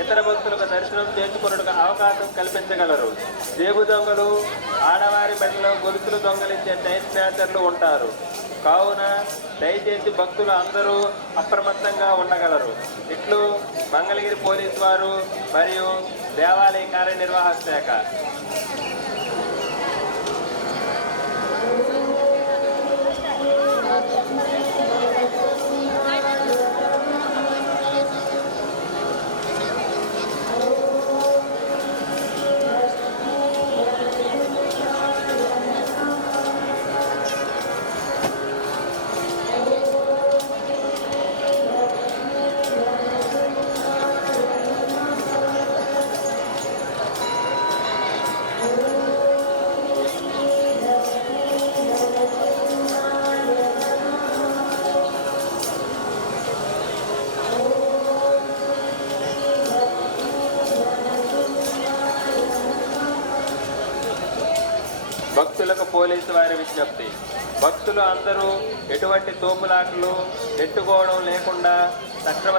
ఇతర భక్తులకు దర్శనం చేసుకున్నట్టుగా అవకాశం కల్పించగలరు. జేబు దొంగలు, ఆడవారి మెడలో గొలుసులు దొంగలించే చైన్ స్నాచర్లు ఉంటారు. కావున దయచేసి భక్తులు అందరూ అప్రమత్తంగా ఉండగలరు. ఇట్లు మంగళగిరి పోలీసు వారు మరియు దేవాలయ కార్యనిర్వాహక శాఖ. భక్తులకు పోలీసు వారి విజ్ఞప్తి. భక్తులు అందరూ ఎటువంటి తోపులాటలు నెట్టుకోవడం లేకుండా సక్రమ